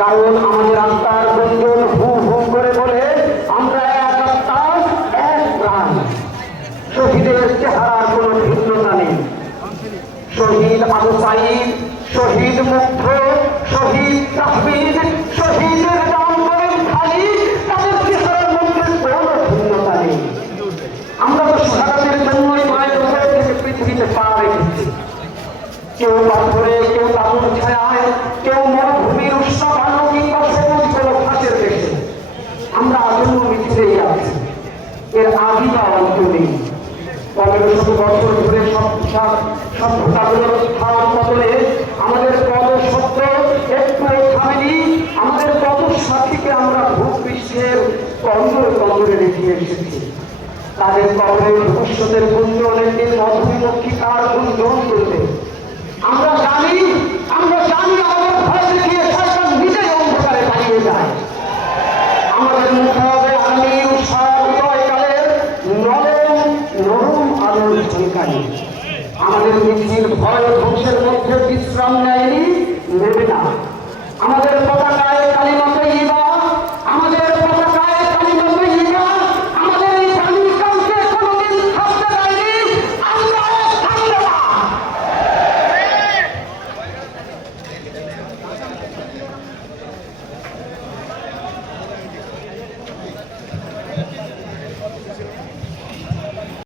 কারণ আমাদের আত্মার গুঞ্জন হু হু করে বলে আমরা এক আত্মা, এক প্রাণ। শহীদের চেহারার কোনো ভিন্নতা নেই। শহীদ আবু সাইদ, শহীদ মুগ্ধ, শহীদ তাহমিদ, শহীদের নাম করেন খালি তাদের চেহারার মধ্যে কোনো ভিন্নতা নেই। আমরা তো শাহাদাতের জন্যই মায়ের উপর থেকে পৃথিবীতে পা রেখেছি। কেউ পাথরে কেউ তাবুর ছায়ায় কেউ মরুভূমির কিংবা সবুজ কোনো দেশে আমরা আছি এর আদি বা অন্ত নেই। বছর ধরে পতনে আমাদের পদ সত্য একটু থামেনি। আমাদের পদ সাথীকে আমরা ভূপৃষ্ঠের কন্দর কন্দরে রেখে এসেছি। তাদের কবরের ভবিষ্যতের গুঞ্জন একদিন মধুমক্ষিকার আলোর আমাদের মিছিল ভয় ধ্বংসের মধ্যে বিশ্রাম নেয়নি নেবে না। আমাদের